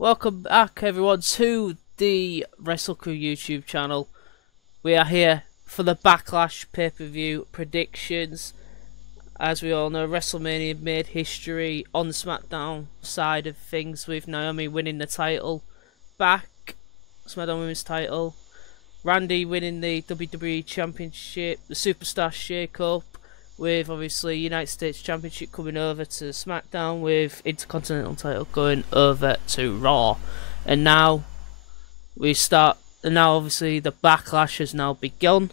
Welcome back, everyone, to the Wrestle Crew YouTube channel. We are here for the Backlash pay-per-view predictions. As we all know, WrestleMania made history on the SmackDown side of things, with Naomi winning the title back, SmackDown Women's title, Randy winning the WWE Championship, the Superstar Shake-Up, with obviously United States Championship coming over to SmackDown, with Intercontinental title going over to Raw. And now obviously the Backlash has now begun,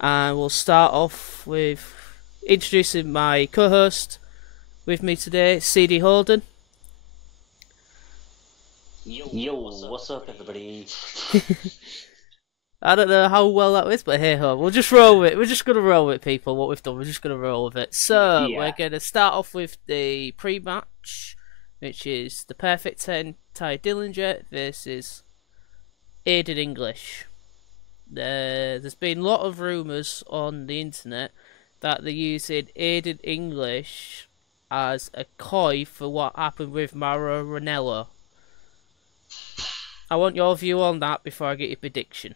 and we'll start off with introducing my co-host with me today, CD Holden. Yo, what's up, everybody? I don't know how well that was, but hey ho, we'll just roll with it. We're just gonna roll with it, people. What we've done, we're just gonna roll with it. So we're gonna start off with the pre-match, which is the Perfect 10 Ty Dillinger versus Aiden English. There's been a lot of rumours on the internet that they're using Aiden English as a coy for what happened with Mauro Ranallo. I want your view on that before I get your prediction.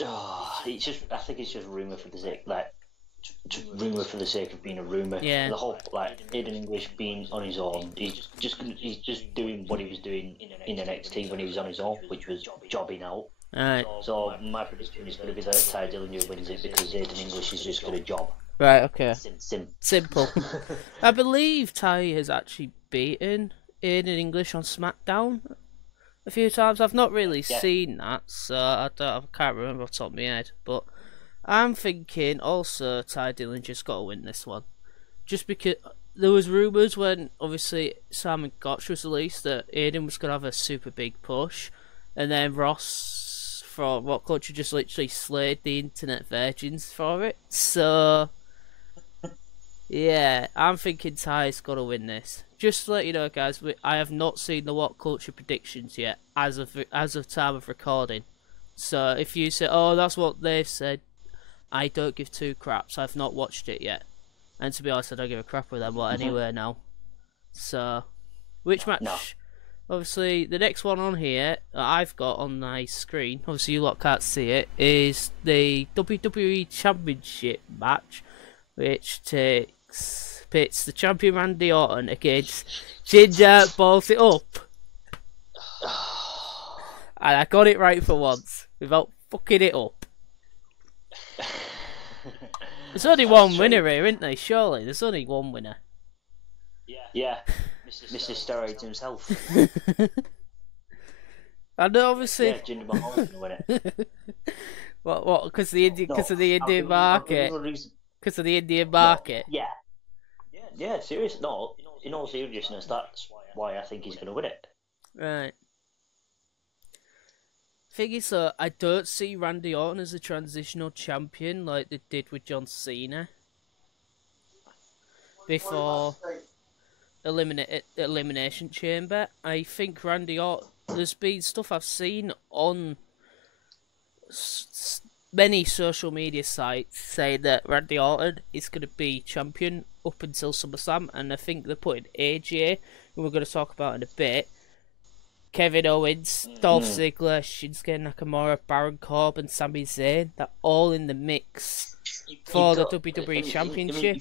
I think it's just rumor for the sake, rumor for the sake of being a rumor. Yeah. The whole Aiden English being on his own, he's just doing what he was doing in NXT when he was on his own, which was jobbing out. Alright. So my prediction is going to be that Ty Dillinger wins it because Aiden English is just going to job. Right. Okay. Simple. I believe Ty has actually beaten Aiden English on SmackDown a few times. I've not really seen that, so I can't remember off the top of my head. But I'm thinking also Ty Dillinger's got to win this one, just because there was rumours when obviously Simon Gotch was released that Aiden was going to have a super big push, and then Ross from What Culture just literally slayed the internet virgins for it. So yeah, I'm thinking Ty's got to win this. Just to let you know, guys, I have not seen the What Culture predictions yet as of time of recording. So if you say, "Oh, that's what they've said," I don't give two craps. I've not watched it yet, and to be honest, I don't give a crap with them. But anyway, now. So, which match? No. Obviously, the next one on here that I've got on my screen, obviously you lot can't see it, is the WWE Championship match, which pits the champion Randy Orton against Jinder Balls It Up. And I got it right for once, without fucking it up. There's only one winner here, isn't there? Surely, there's only one winner. Yeah. Mr. Steroids himself. I know, obviously. Yeah, Jinder Mahal's gonna win it. What? Because of the Indian market. Because of the Indian market. No, yeah. Seriously, no. In all seriousness, that's why I think he's gonna win it. Right. Thing is, I don't see Randy Orton as a transitional champion like they did with John Cena before Elimination Chamber. I think Randy Orton, there's been stuff I've seen on many social media sites saying that Randy Orton is going to be champion up until SummerSlam, and I think they're putting AJ, who we're going to talk about in a bit, Kevin Owens, Dolph Ziggler, Shinsuke Nakamura, Baron Corbin, Sami Zayn, they're all in the mix for the WWE Championship.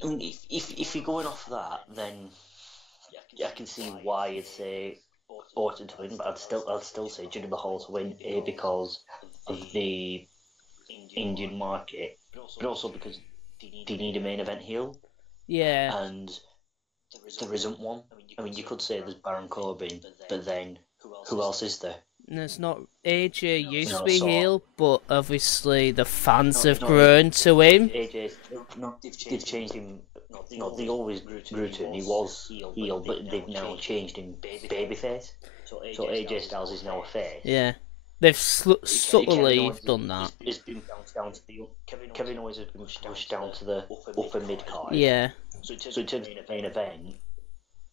If you're going off that, then I can see why you'd say Orton to win, but I'd still say Jinder Mahal to win, because of the Indian market, but also because they need a main event heel. Yeah. And there isn't one. I mean, you could say there's Baron Corbin, but then who else is there? And it's not. AJ used to be heel, but obviously the fans have grown to him. They've changed him. No, they always grew to him. He was heel, but they've now changed him babyface. So AJ Styles is now a face. Yeah. They've subtly done that. It's been down to the Kevin Owens has been pushed down to the upper mid card. Yeah. So in terms of main event,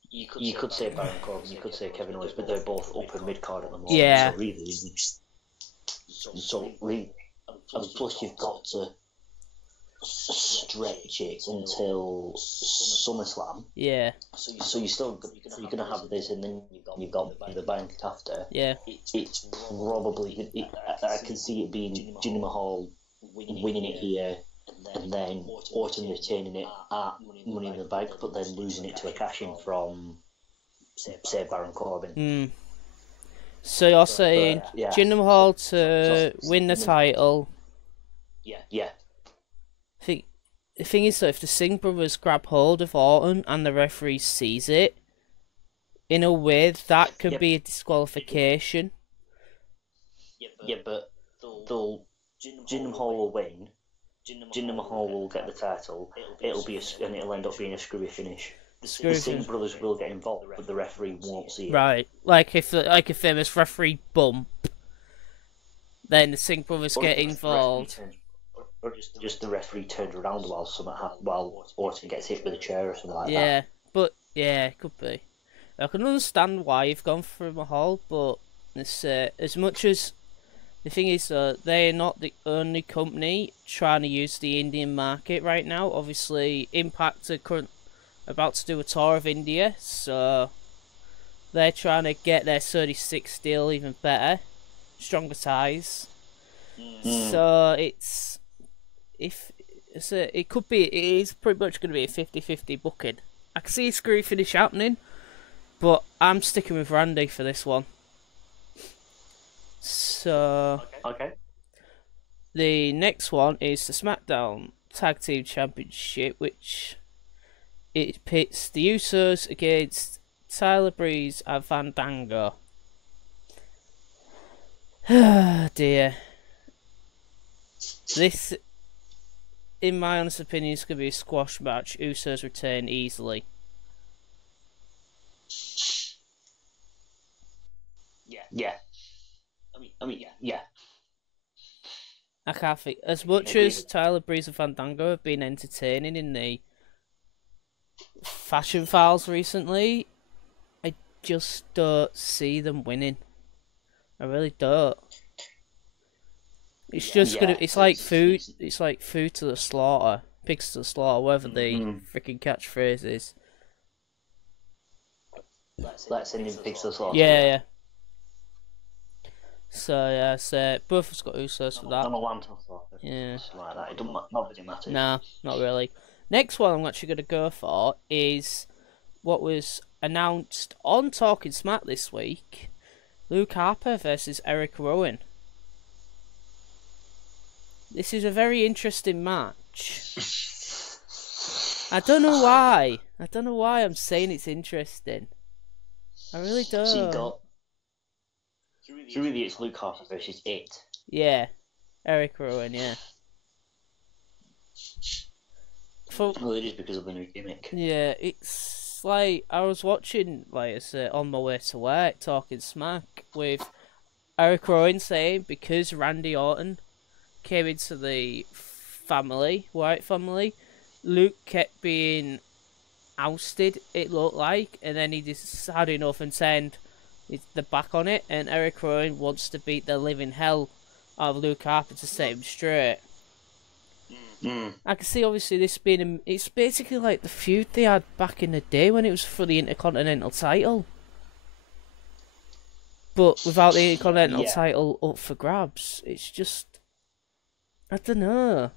you could say Baron Corbin, you could say Kevin Owens, but they're both upper mid card at the moment. Yeah. So really, and plus you've got to stretch it until SummerSlam. Yeah. So you're gonna have this, and then you've got the bank after. Yeah. It's probably I can see it being Jinder Mahal winning it here, and then Orton retaining it at Money in the Bank, but then losing it to a cash-in from say Baron Corbin. So you're saying yeah. Jinder Mahal to win the title? Yeah. The thing is, though, if the Singh brothers grab hold of Orton and the referee sees it, in a way, that could be a disqualification. Yeah, but Jinder Mahal will win. Jinder Mahal will get the title. And it'll end up being a screwy finish. The Singh brothers will get involved, but the referee won't see it. Right, like a famous referee bump, then the Singh brothers get involved. Or just the referee turns around while Orton gets hit with a chair or something like that. Yeah, but it could be. I can understand why you've gone for Mahal, but it's as much as the thing is, they're not the only company trying to use the Indian market right now. Obviously, Impact are about to do a tour of India, so they're trying to get their 36 deal even better, stronger ties. So it is pretty much going to be a 50-50 booking. I can see a screwy finish happening, but I'm sticking with Randy for this one. So, okay. The next one is the SmackDown Tag Team Championship, which it pits the Usos against Tyler Breeze and Fandango. Ah, dear. This, in my honest opinion, is going to be a squash match. Usos retain easily. Yeah. Yeah. I can't think. As much as Tyler Breeze and Fandango have been entertaining in the Fashion Files recently, I just don't see them winning. I really don't. It's just gonna. It's like food. It's like food to the slaughter, pigs to the slaughter, whatever the freaking catchphrase is. Let's send him pigs to the slaughter. Yeah. So both of us got Usos for that. I'm a lantern slaughter. Yeah. Like that. It doesn't not really matter. Nah, not really. Next one I'm actually going to go for is what was announced on Talking Smack this week: Luke Harper versus Eric Rowan. This is a very interesting match. I don't know why. I'm saying it's interesting. I really don't. So you got. So really, it's Luke Harper versus it. Yeah, Eric Rowan. Yeah. Well, it is because of the new gimmick. Yeah, it's like I was watching, like I said, on my way to work, Talking Smack with Eric Rowan saying because Randy Orton came into the White family, Luke kept being ousted. It looked like, and then he just had enough and turned the back on it. And Eric Rowan wants to beat the living hell out of Luke Harper to set him straight. I can see obviously this being it's basically like the feud they had back in the day when it was for the Intercontinental title, but without the Intercontinental title up for grabs. It's just, I don't know.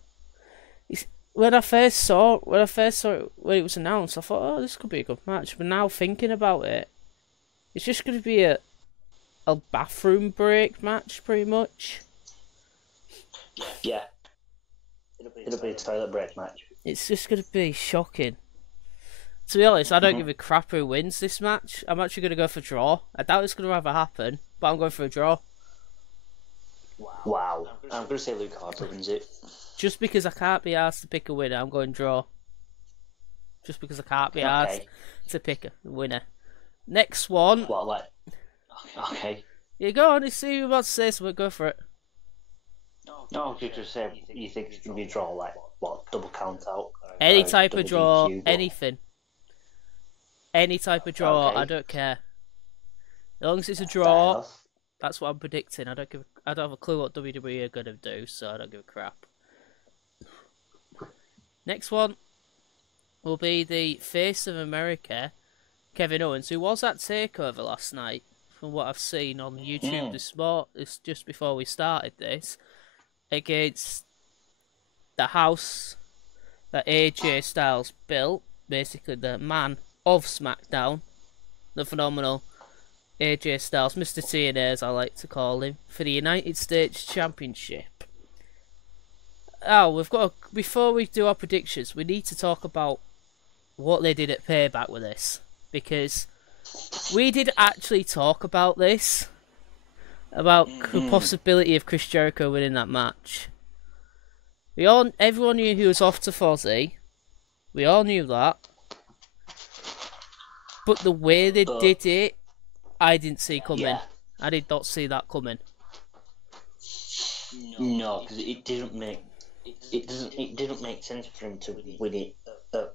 When I first saw it when it was announced, I thought, oh, this could be a good match. But now thinking about it, it's just going to be a bathroom break match, pretty much. Yeah. It'll be a toilet break match. It's just going to be shocking. To be honest, I don't give a crap who wins this match. I'm actually going to go for draw. I doubt it's going to ever happen, but I'm going for a draw. Wow. I'm going to say Luke Harper wins it. Just because I can't be asked to pick a winner, I'm going draw. Just because I can't be asked to pick a winner. Next one. What, like? Okay. Yeah, go on. You see you're about to say something, go for it. No, you just say you think it's going to be a draw, like, what, double count out? Any type of draw, DQ, anything. Any type of draw, okay. I don't care. As long as it's a draw, that's what I'm predicting. I don't have a clue what WWE are going to do, so I don't give a crap. Next one will be the face of America, Kevin Owens, who was at TakeOver last night, from what I've seen on YouTube this just before we started this, against the house that AJ Styles built, basically the man of SmackDown, the phenomenal AJ Styles, Mr. TNA as I like to call him, for the United States Championship. Oh, before we do our predictions, we need to talk about what they did at Payback with this, because we did actually talk about this, about the possibility of Chris Jericho winning that match. Everyone knew he was off to Fozzy. We all knew that. But the way they did it, I didn't see coming. Yeah. I did not see that coming. No, because it didn't make sense for him to win it at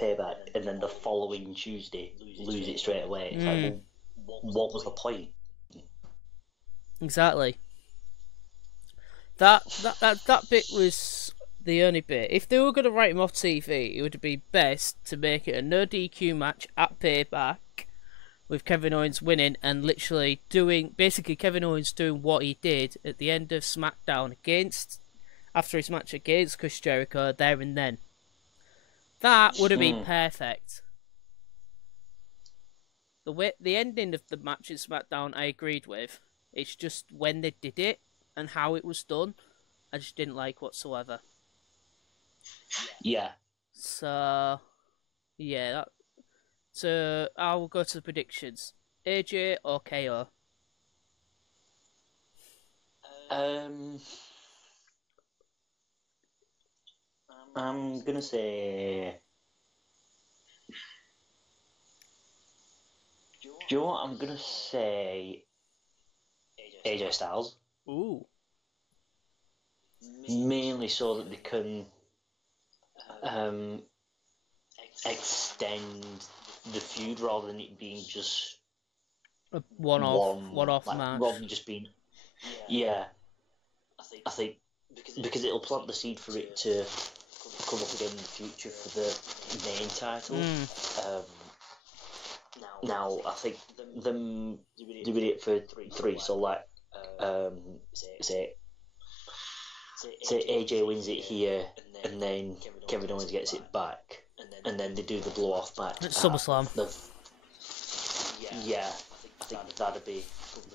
Payback and then the following Tuesday lose it straight away. It's like, well, what was the point? Exactly. That bit was the only bit. If they were going to write him off TV, it would be best to make it a no DQ match at Payback, with Kevin Owens winning and literally basically Kevin Owens doing what he did at the end of SmackDown after his match against Chris Jericho there and then. That would have been perfect. The ending of the match in SmackDown I agreed with. It's just when they did it and how it was done, I just didn't like whatsoever. Yeah. So, yeah. So, I will go to the predictions. AJ or KO? I'm gonna say. Do you know what? I'm gonna say AJ Styles. Ooh. Mainly so that they can extend the feud rather than it being just A one-off match. Rather than just being. Yeah. I think because it'll plant the seed for it to come up again in the future for the main title. Now I think them doing it for three, so like say AJ wins it here and then Kevin Owens gets it back and then they do the blow off match at SummerSlam. Yeah, I think that'd be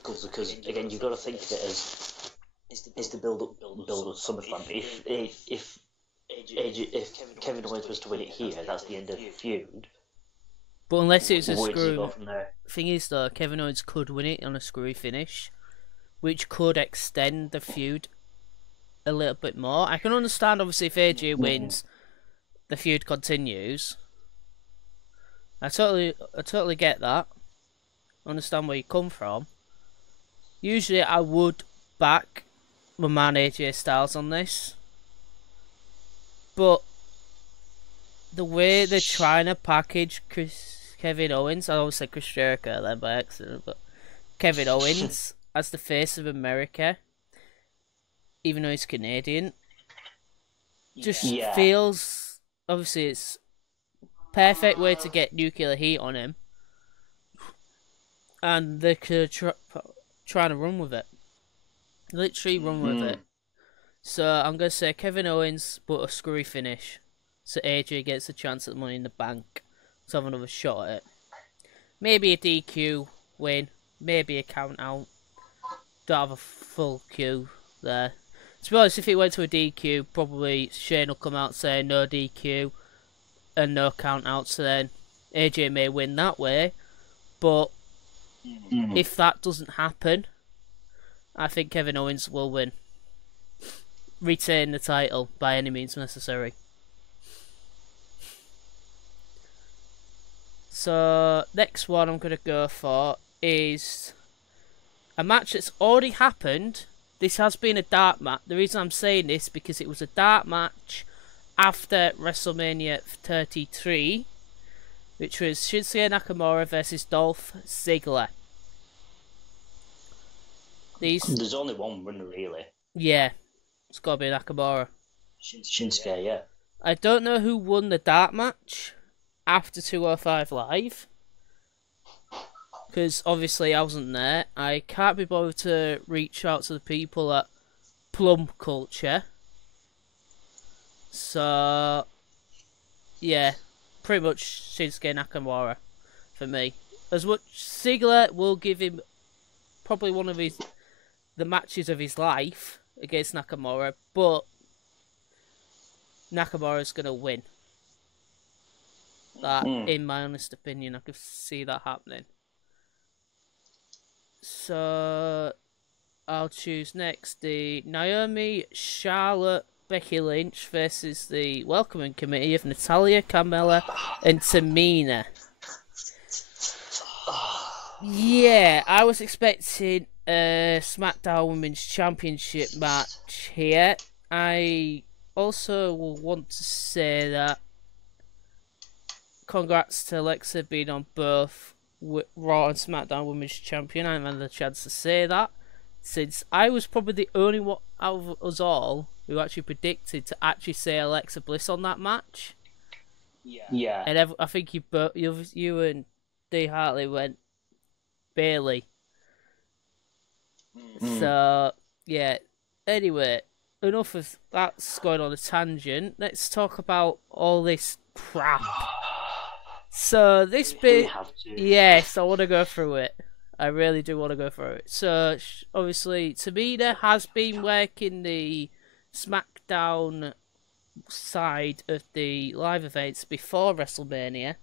cool because again you've got to think of it as the build up SummerSlam. If Kevin Owens was to win it here, that's the end of the feud. But unless it's a screw, there? Thing is though, Kevin Owens could win it on a screwy finish, which could extend the feud a little bit more. I can understand obviously if AJ wins, the feud continues. I totally get that. I understand where you come from. Usually I would back my man AJ Styles on this, but the way they're trying to package Kevin Owens, I always said Chris Jericho then by accident, but Kevin Owens as the face of America, even though he's Canadian, just feels, obviously it's perfect way to get nuclear heat on him, and they're trying to run with it. Literally run with it. So I'm going to say Kevin Owens, but a screwy finish. So AJ gets a chance at Money in the Bank to have another shot at it. Maybe a DQ win. Maybe a count out. Don't have a full Q there. To be honest, if it went to a DQ, probably Shane will come out saying no DQ and no count out. So then AJ may win that way. But if that doesn't happen, I think Kevin Owens will win. Retain the title by any means necessary. So, next one I'm going to go for is a match that's already happened. This has been a dark match. The reason I'm saying this because it was a dark match after WrestleMania 33, which was Shinsuke Nakamura versus Dolph Ziggler. There's only one winner, really. Yeah, it's got to be Nakamura. Shinsuke, yeah. I don't know who won the dark match after 205 Live. Because obviously I wasn't there. I can't be bothered to reach out to the people at Plum Culture. So, yeah, pretty much Shinsuke Nakamura for me. As much Ziggler will give him probably one of the matches of his life against Nakamura, but Nakamura's gonna win. That, in my honest opinion, I could see that happening. So I'll choose next the Naomi, Charlotte, Becky Lynch versus the Welcoming Committee of Natalya, Carmella, and Tamina. Yeah, I was expecting a SmackDown Women's Championship match here. I also will want to say that congrats to Alexa being on both Raw and SmackDown Women's Champion. I haven't had the chance to say that, since I was probably the only one out of us all who actually predicted to actually say Alexa Bliss on that match. Yeah. And I think you and D Hartley went Bailey. So, yeah. Anyway, enough of that's going on a tangent. Let's talk about all this crap. So, this bit... Yes, I want to go through it. I really do want to go through it. So, obviously, Tamina has been working the SmackDown side of the live events before WrestleMania.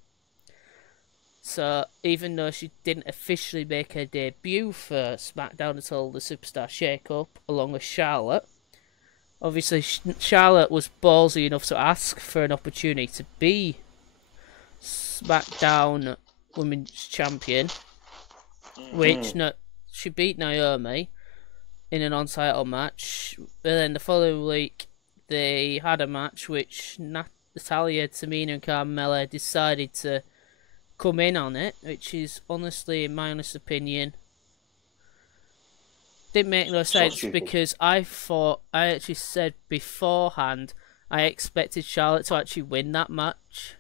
So, even though she didn't officially make her debut for SmackDown until the Superstar Shake-Up, along with Charlotte, obviously Charlotte was ballsy enough to ask for an opportunity to be SmackDown Women's Champion, which she beat Naomi in a non-title match. But then the following week, they had a match which Natalya, Tamina, and Carmella decided to come in on it, which is honestly, in my honest opinion, didn't make no sense, because I actually said beforehand I expected Charlotte to actually win that match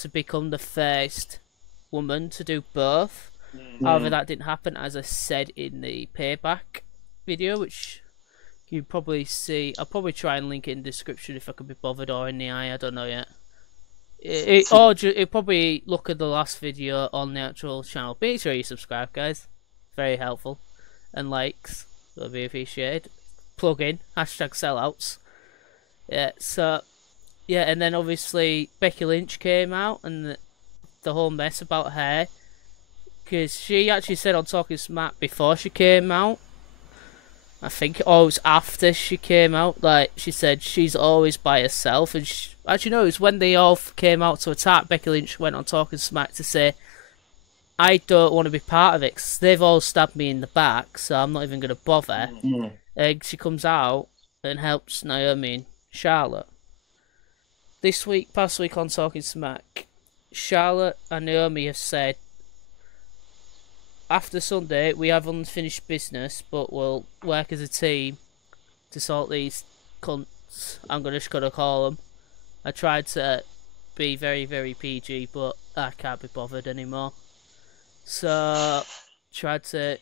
to become the first woman to do both. However, that didn't happen, as I said in the Payback video, which you probably see. I'll probably try and link it in the description if I can be bothered, or in the eye, I don't know yet. Or probably look at the last video on the actual channel. Be sure you subscribe, guys. Very helpful. And likes will be appreciated. Plug in #sellouts. Yeah. So yeah, and then obviously Becky Lynch came out, and the whole mess about her, because she actually said on Talking Smack before she came out, I think, or it was after she came out, like, she said she's always by herself, and actually no, it was when they all came out to attack, Becky Lynch went on Talking Smack to say, I don't want to be part of it, because they've all stabbed me in the back, so I'm not even going to bother. And she comes out and helps Naomi and Charlotte. Past week on Talking Smack, Charlotte and Naomi have said, after Sunday, we have unfinished business, but we'll work as a team to sort these cunts. I'm just gonna call them. I tried to be very, very PG, but I can't be bothered anymore. So, tried to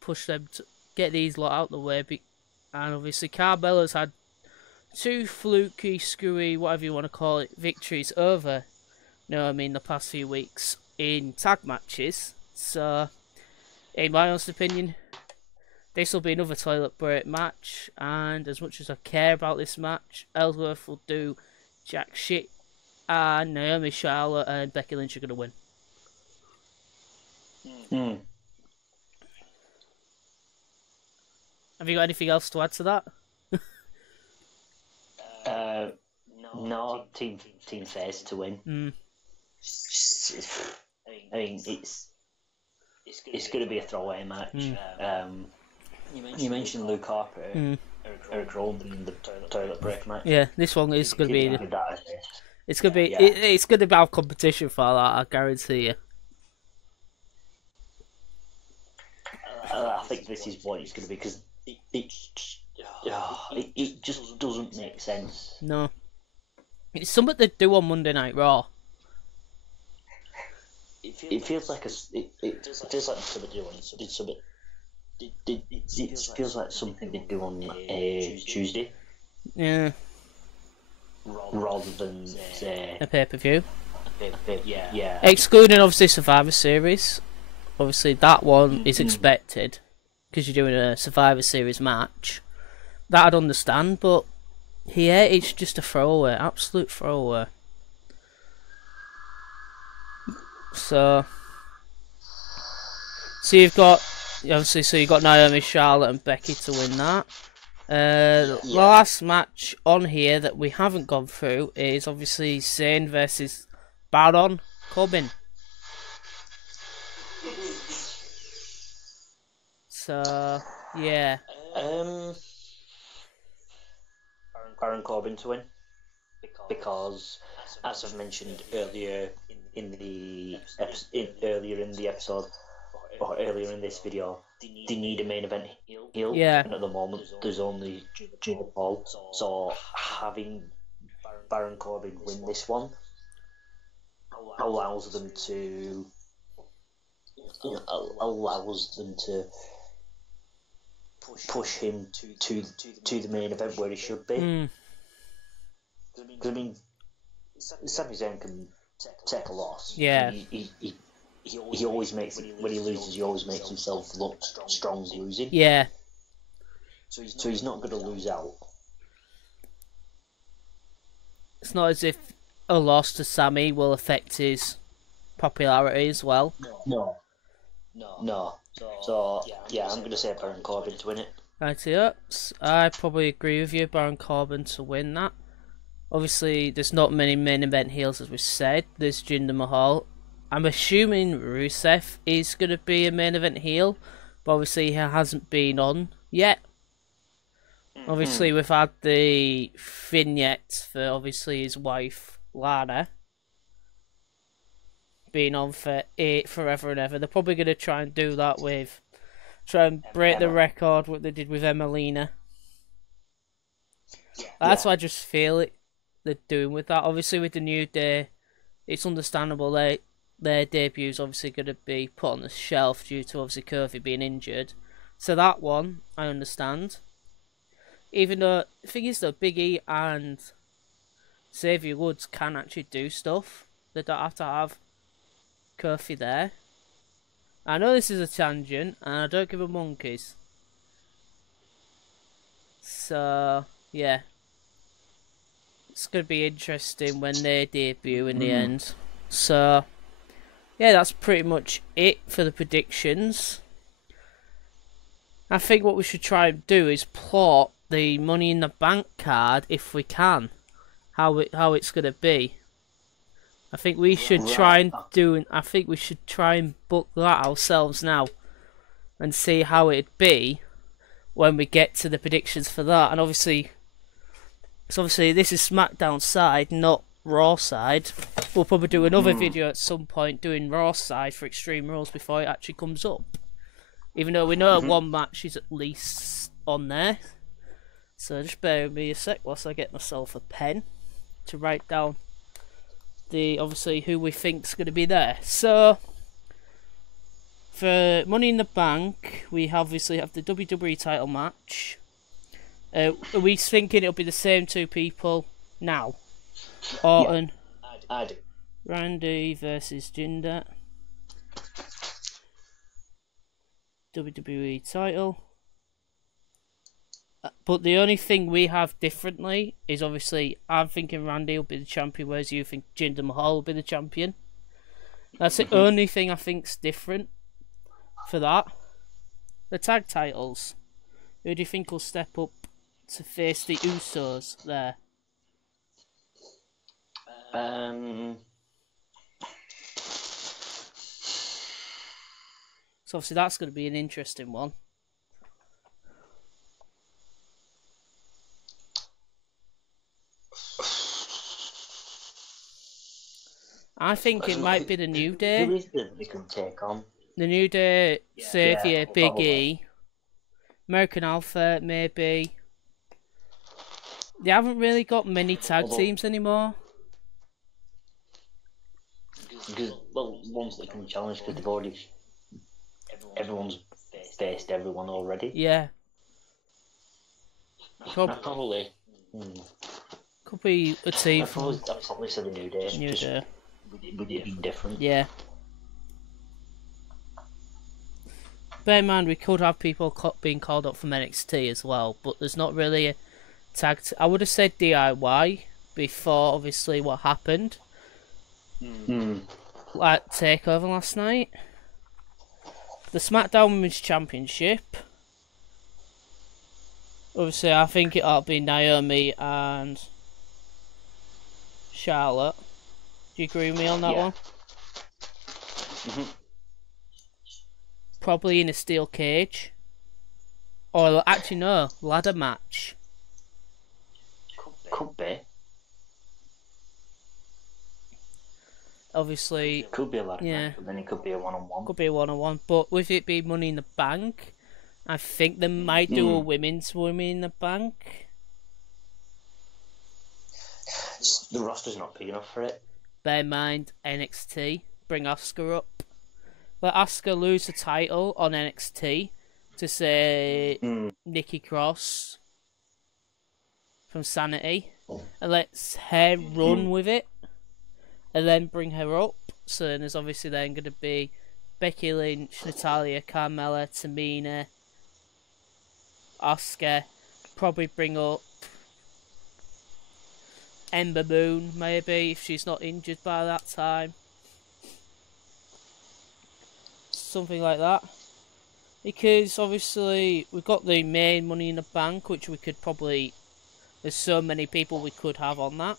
push them to get these lot out the way. And obviously, Carmella's had 2 fluky, screwy, whatever you want to call it, victories over, the past few weeks in tag matches. So, in my honest opinion, this will be another toilet break match, and as much as I care about this match, Ellsworth will do jack shit, and Naomi, Charlotte, and Becky Lynch are going to win. Have you got anything else to add to that? No, team face to win. I mean, it's going to be a throwaway match. You mentioned Luke Harper, Eric Rowan in the toilet break match. Yeah, this one is going to be. It's going to be. It's going to be our competition for that. I guarantee you. I think this is what it's going to be, because it just doesn't make sense. No. It's something they do on Monday Night Raw. It feels like it feels like something doing something. It feels like something they do on a Tuesday. Yeah. Rather than say A pay-per-view. Yeah. Excluding obviously Survivor Series. Obviously that one is expected because you're doing a Survivor Series match. That I'd understand, but here it's just a throwaway, absolute throwaway. So you've got obviously you've got Naomi, Charlotte, and Becky to win that. The last match on here that we haven't gone through is obviously Zayn versus Baron Corbin. So yeah, Baron Corbin to win because, as I've mentioned earlier in the earlier in the episode or earlier in this video, they need a main event heel. Yeah. And at the moment, there's only Jinder Mahal. So having Baron Corbin win this one allows them to push him to the main event where he should be. Because I mean, Sami Zayn can take a loss. Yeah. He always makes, when he loses, he always makes himself look strong losing. Yeah. So he's not going to lose out. It's not as if a loss to Sami will affect his popularity as well. No. So yeah, I'm going to say Baron Corbin to win it. Right, I probably agree with you, Baron Corbin to win that. Obviously, there's not many main event heels, as we said. There's Jinder Mahal. I'm assuming Rusev is going to be a main event heel, but obviously he hasn't been on yet. Obviously, we've had the vignette for obviously his wife, Lana, being on for forever and ever. They're probably going to try and do that try and break the record what they did with Emelina. That's what I just feel they're doing with that. Obviously, with the New Day, it's understandable their debut's obviously going to be put on the shelf due to obviously Kofi being injured. So that one, I understand. Even though, the thing is though, Big E and Xavier Woods can actually do stuff. They don't have to have Kofi there. I know this is a tangent, and I don't give a monkeys. So, yeah. It's going to be interesting when they debut in the end. So, yeah, that's pretty much it for the predictions. I think what we should try and do is plot the Money in the Bank card, if we can, how it's going to be. I think we should try and book that ourselves now and see how it'd be when we get to the predictions for that. And obviously this is SmackDown side, not Raw side. We'll probably do another video at some point doing Raw side for Extreme Rules before it actually comes up. Even though we know one match is at least on there. So just bear with me a sec whilst I get myself a pen to write down obviously who we think's going to be there. So for Money in the Bank, we obviously have the WWE title match. Are we thinking it'll be the same two people now? Orton, I do. Randy versus Jinder. WWE title. But the only thing we have differently is obviously I'm thinking Randy will be the champion, whereas you think Jinder Mahal will be the champion. That's the only thing I think's different for that. The tag titles. Who do you think will step up to face the Usos there? So obviously that's going to be an interesting one. I think it might be the New Day. Who is it we can take on? The New Day, Xavier, Big E, American Alpha, maybe. They haven't really got many tag Although- teams anymore. Because, well, ones that can challenge, because they've already... Everyone's faced everyone already. Yeah. Probably... Could be a team I'd probably say the New Day. New just Day. Would it be different? Yeah. Bear in mind, we could have people being called up from NXT as well, but there's not really a tag. I would have said DIY before, obviously, what happened. Like Takeover last night. The SmackDown Women's Championship. Obviously, I think it ought to be Naomi and Charlotte. Do you agree with me on that one? Probably in a steel cage. Or actually no, ladder match. Could be. Obviously, Could be a ladder match, but then it could be a one-on-one. Could be a one-on-one, but with it being Money in the Bank, I think they might do a women's Money in the Bank. The roster's not big enough for it. Bear in mind, NXT, bring Asuka up. Let Asuka lose the title on NXT to say Nikki Cross from Sanity, and let her run with it, and then bring her up. So then there's obviously then going to be Becky Lynch, Natalya, Carmella, Tamina, Asuka. Probably bring up Ember Moon, maybe, if she's not injured by that time. Something like that. Because obviously we've got the main Money in the Bank, which we could probably... There's so many people we could have on that.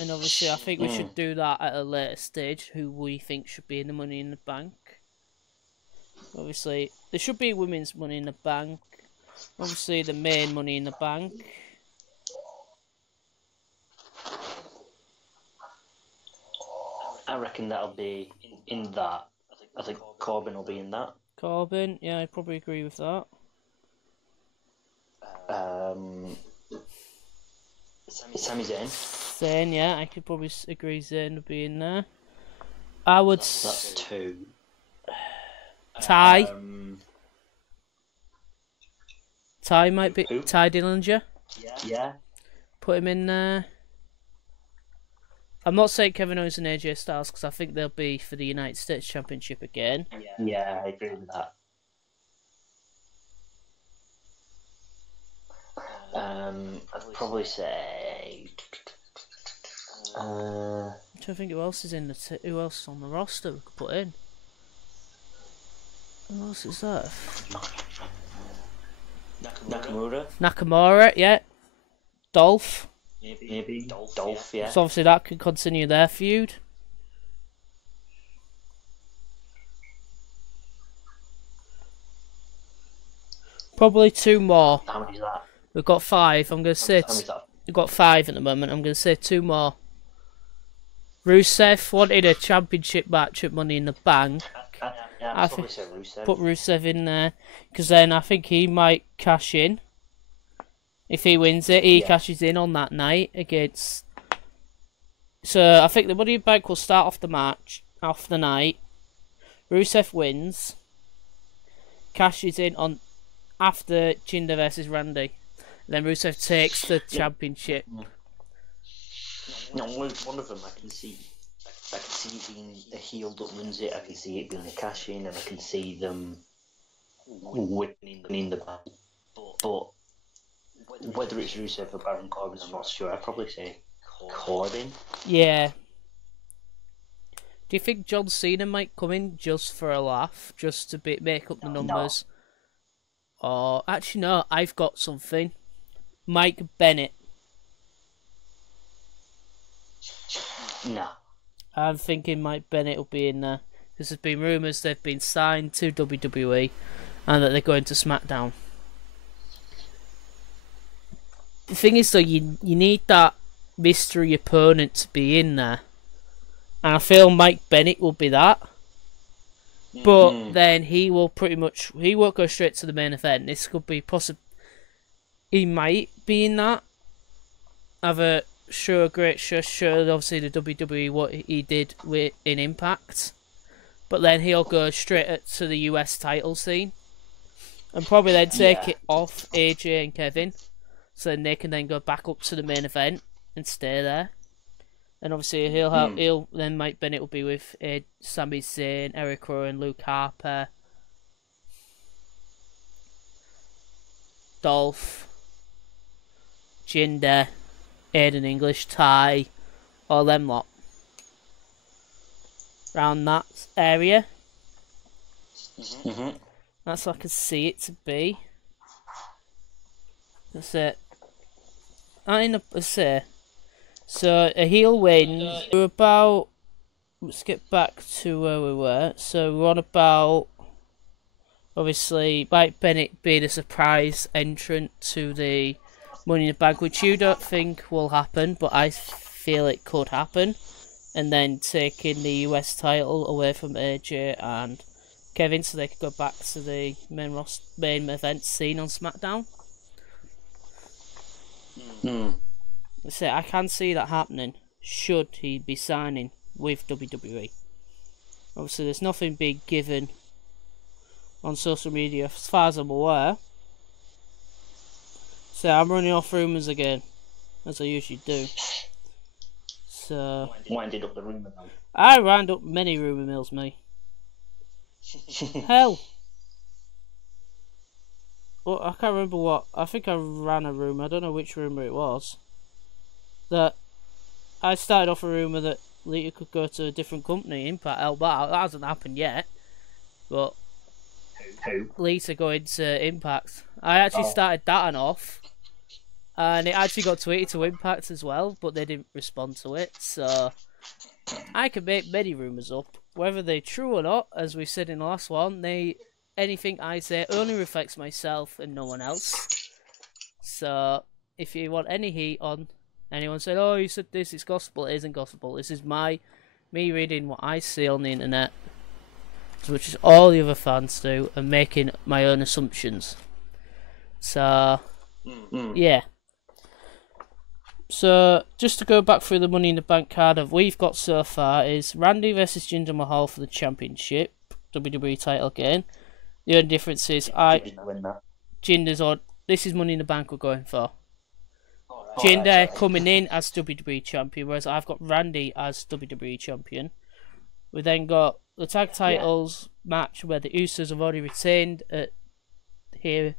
And obviously I think we should do that at a later stage, who we think should be in the Money in the Bank. Obviously, there should be women's Money in the Bank. Obviously the main Money in the Bank. I reckon that'll be in that. I think Corbin will be in that. Corbin, yeah, I probably agree with that. Sami Zayn. Zayn, yeah, I could probably agree Zayn would be in there. I would... That's two. Ty. Ty might be... Who? Ty Dillinger. Yeah. Put him in there. I'm not saying Kevin Owens and AJ Styles because I think they'll be for the United States Championship again. Yeah, I agree with that. I'd probably say. I'm trying to think who else is in the who else is on the roster we could put in. Who else is that? Nakamura, yeah. Dolph. Maybe Dolph, yeah. So obviously that could continue their feud. Probably two more. How many is that? We've got five. I'm going to say... How many is that? We've got five at the moment. I'm going to say two more. Rusev wanted a championship match at Money in the Bank. Yeah, I'd probably say Rusev. Put Rusev in there. Because then I think he might cash in. If he wins it, he cashes in on that night against... So I think the Money in the Bank will start off the match, off the night. Rusev wins. Cashes in on after Jinder versus Randy. And then Rusev takes the championship. No, one of them I can see it being a heel that wins it. I can see it being a cash in, and I can see them winning the battle. But whether it's Rusev or Baron Corbin, I'm not sure. I'd probably say Corbin. Yeah. Do you think John Cena might come in just for a laugh, just to make up the numbers? No. Or actually, no. I've got something. Mike Bennett. No. I'm thinking Mike Bennett will be in there. Because there's been rumours they've been signed to WWE and that they're going to SmackDown. The thing is, though, you need that mystery opponent to be in there. And I feel Mike Bennett will be that. But then he will he won't go straight to the main event. This could be possible. He might, being that, have a great show, obviously the WWE what he did in Impact, but then he'll go straight to the US title scene, and probably then take it off AJ and Kevin, so then they can then go back up to the main event and stay there. And obviously he'll then Mike Bennett will be with Sami Zayn, Eric Rowan, Luke Harper, Dolph, Jinder, Aiden English, Ty, all them lot. Around that area. Mm-hmm. That's what I can see it to be. That's it. So a heel win. We're about. Let's get back to where we were. So we're on about. Obviously, Mike Bennett being a surprise entrant to the Money in the Bank, which you don't think will happen, but I feel it could happen. And then taking the US title away from AJ and Kevin, so they could go back to the main event scene on SmackDown. I can see that happening. Should he be signing with WWE? Obviously, there's nothing being given on social media as far as I'm aware. So I'm running off rumours again, as I usually do. So Winded up the rumour mill. I round up many rumour mills, me. Hell. Well, I can't remember what. I think I ran a rumour. I don't know which rumour it was. That I started off a rumour that Lita could go to a different company, Impact. That hasn't happened yet. But Lita going to Impact. I actually started that off. And it actually got tweeted to Impact as well, but they didn't respond to it. So I can make many rumours up. Whether they're true or not, as we said in the last one, anything I say only reflects myself and no one else. So if you want any heat on anyone said, oh, you said this, it's gospel, it isn't gospel. This is me reading what I see on the internet, which is all the other fans do, and making my own assumptions. So yeah. So, just to go back through the Money in the Bank card that we've got so far is Randy versus Jinder Mahal for the championship, WWE title again. The only difference is Jinder's on. This is Money in the Bank we're going for. Jinder coming in as WWE champion, whereas I've got Randy as WWE champion. We then got the tag titles match where the Usos have already retained here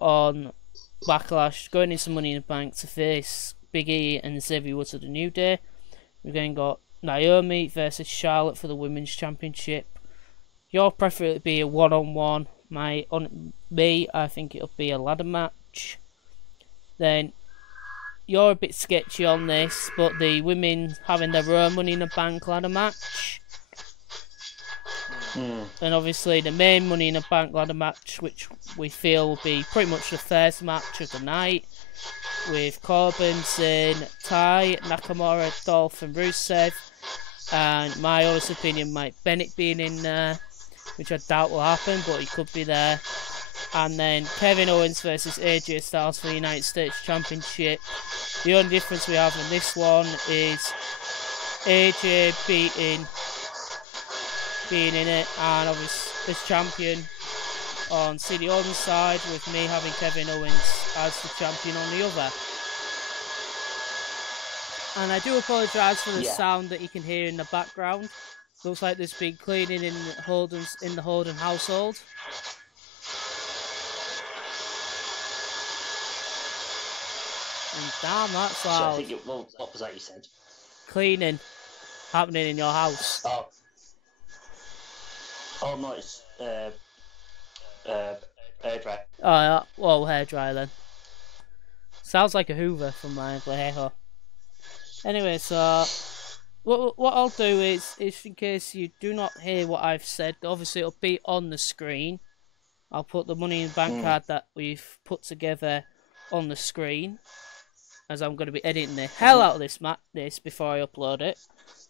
on Backlash, going into Money in the Bank to face Big E and Xavier Woods of the New Day. We've then got Naomi versus Charlotte for the Women's Championship. Your preference would be a one-on-one. I think it'll be a ladder match. Then you're a bit sketchy on this, but the women having their own Money in the Bank ladder match. And obviously the main Money in the Bank ladder match, which we feel will be pretty much the first match of the night, with Corbin, Zayn, Ty, Nakamura, Dolph and Rusev, and my honest opinion, Mike Bennett being in there, which I doubt will happen, but he could be there. And then Kevin Owens versus AJ Styles for the United States Championship. The only difference we have in this one is AJ being in it, and obviously as champion on CD Owens' side, with me having Kevin Owens as the champion on the other. And I do apologise for the sound that you can hear in the background. Looks like there's been cleaning in the Holden household. And damn, that's loud. So I think what was that you said? Cleaning happening in your house. Oh no, it's hairdryer. Oh yeah, well, hairdryer then. Sounds like a Hoover from my hair. Anyway, so what I'll do is in case you do not hear what I've said, obviously it'll be on the screen. I'll put the Money in the Bank card that we've put together on the screen, as I'm going to be editing the hell out of this before I upload it.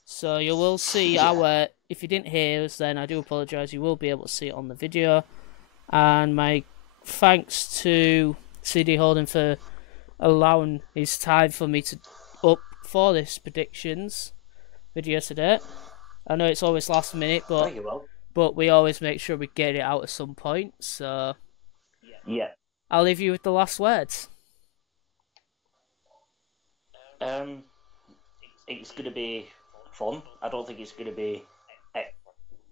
So you will see our, if you didn't hear us then I do apologise, you will be able to see it on the video. And my thanks to CD Holden for allowing his time for me to up for this predictions video today. I know it's always last minute, but we always make sure we get it out at some point. So yeah, I'll leave you with the last words. It's going to be fun. I don't think it's going to be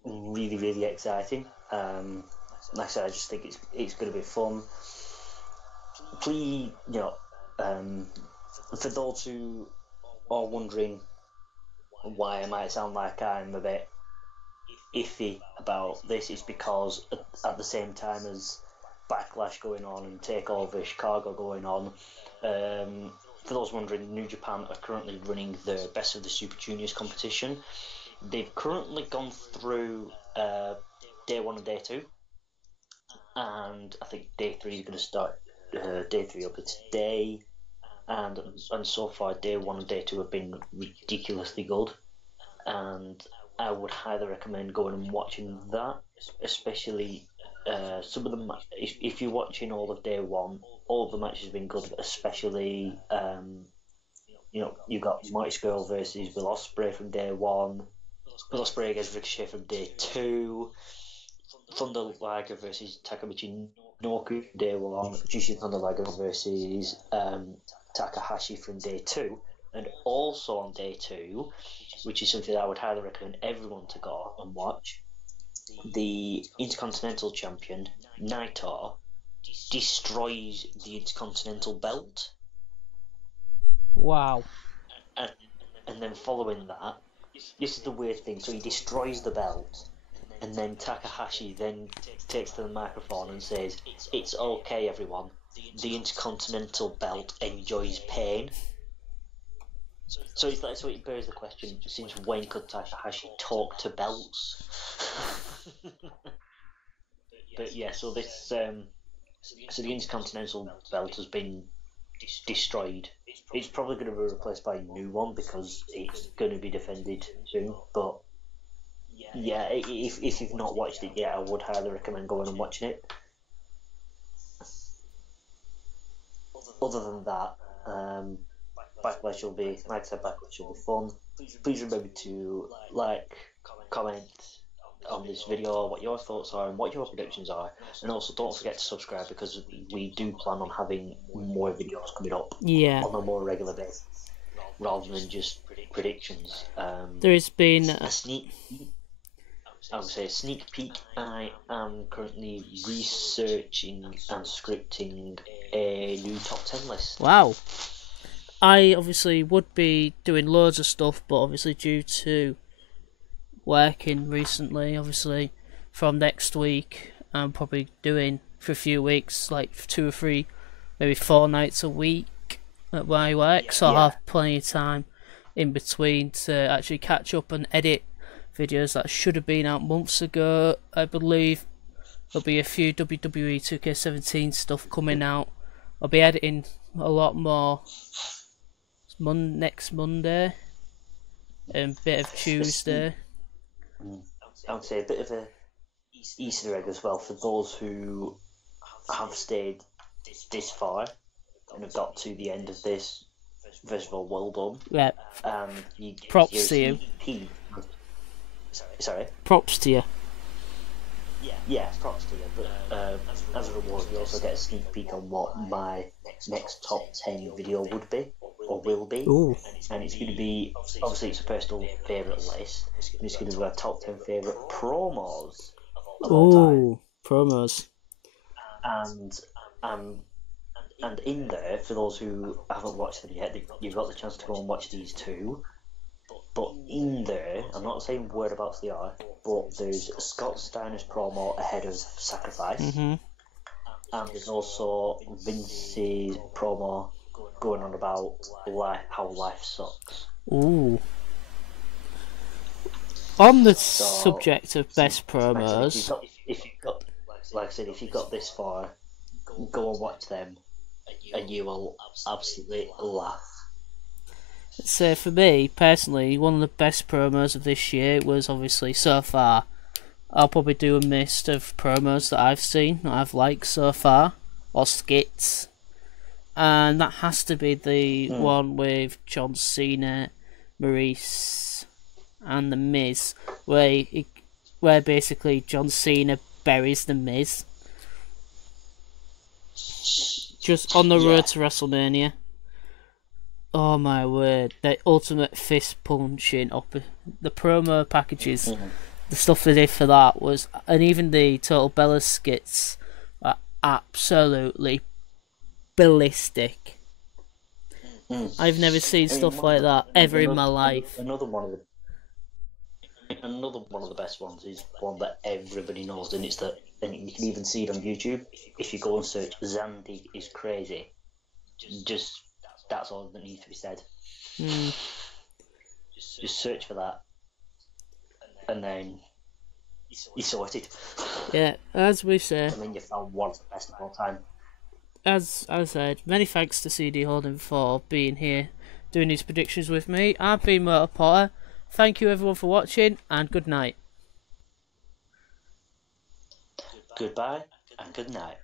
really, really exciting. Like I said, I just think it's going to be fun. Please, for those who are wondering why I might sound like I'm a bit iffy about this, it's because at the same time as Backlash going on and Takeover Chicago going on, for those wondering, New Japan are currently running the Best of the Super Juniors competition. They've currently gone through day 1 and day 2, and I think day 3 is going to start. Day 3 will be today, and so far day 1 and day 2 have been ridiculously good, and I would highly recommend going and watching that, especially some of them. If you're watching all of day 1, all of the matches have been good, especially you got Mighty Skull versus Will Ospreay from day 1, Will Ospreay against Ricochet from day 2, Thunder Liger versus Takamichi Noku day 1, Jushin Thunder Liger versus Takahashi from day 2, and also on day 2, which is something I would highly recommend everyone to go and watch, the Intercontinental Champion Naito destroys the Intercontinental belt. Wow. And then following that, this is the weird thing, so he destroys the belt, and then Takahashi then takes to the microphone and says, "It's okay, everyone. The Intercontinental belt enjoys pain." So it bears the question: since when could Takahashi talk to belts? But yeah, so this so the Intercontinental belt has been destroyed. It's probably going to be replaced by a new one because it's going to be defended soon. But yeah, if you've not watched it yet, I would highly recommend going and watching it. Other than that, Backlash will be, like I said, Backlash will be fun. Please remember to like, comment on this video what your thoughts are and what your predictions are, and also don't forget to subscribe because we do plan on having more videos coming up on a more regular basis rather than just predictions. There has been a sneak peek. I am currently researching and scripting a new top 10 list. Wow. I obviously would be doing loads of stuff, but obviously due to working recently, obviously from next week I'm probably doing for a few weeks, like 2 or 3, maybe 4 nights a week at my work, so I'll have plenty of time in between to actually catch up and edit videos that should have been out months ago. I believe there'll be a few WWE 2K17 stuff coming out. I'll be editing a lot more next Monday and a bit of Tuesday. I would say a bit of a Easter egg as well for those who have stayed this far and have got to the end of this. First of all, well done. Yeah. Props to you. Sorry? Props to you. Yeah, props to you. But as a reward, you also get a sneak peek on what my next top 10 video would be, or will be. Ooh. And it's going to be, obviously it's a personal favourite list, and it's going to be our top 10 favourite promos of all time. Promos. And in there, for those who haven't watched them yet, you've got the chance to go and watch these two. But in there, I'm not saying whereabouts they are, but there's Scott Steiner's promo ahead of Sacrifice. Mm-hmm. And there's also Vince's promo going on about how life sucks. Ooh. On the subject of best promos, if you got this far, go and watch them, and you will absolutely laugh. So for me personally, one of the best promos of this year was obviously so far. I'll probably do a list of promos that I've seen, that I've liked so far, or skits. and that has to be the one with John Cena, Maurice, and the Miz, where basically John Cena buries the Miz just on the road to WrestleMania. Oh my word! The ultimate fist punching up the promo packages, the stuff they did for that was, and even the Total Bellas skits are absolutely ballistic. I've never seen stuff like that ever in my life. Another one of the best ones is one that everybody knows, and it's that, and you can even see it on YouTube. If you go and search "Zandig is crazy," just that's all that needs to be said. Just search for that, and then you sorted. Yeah, as we say. And then you found one of the best of all time. As I said, many thanks to CD Holden for being here, doing these predictions with me. I've been Motor Potter. Thank you everyone for watching, and good night. Goodbye and good night.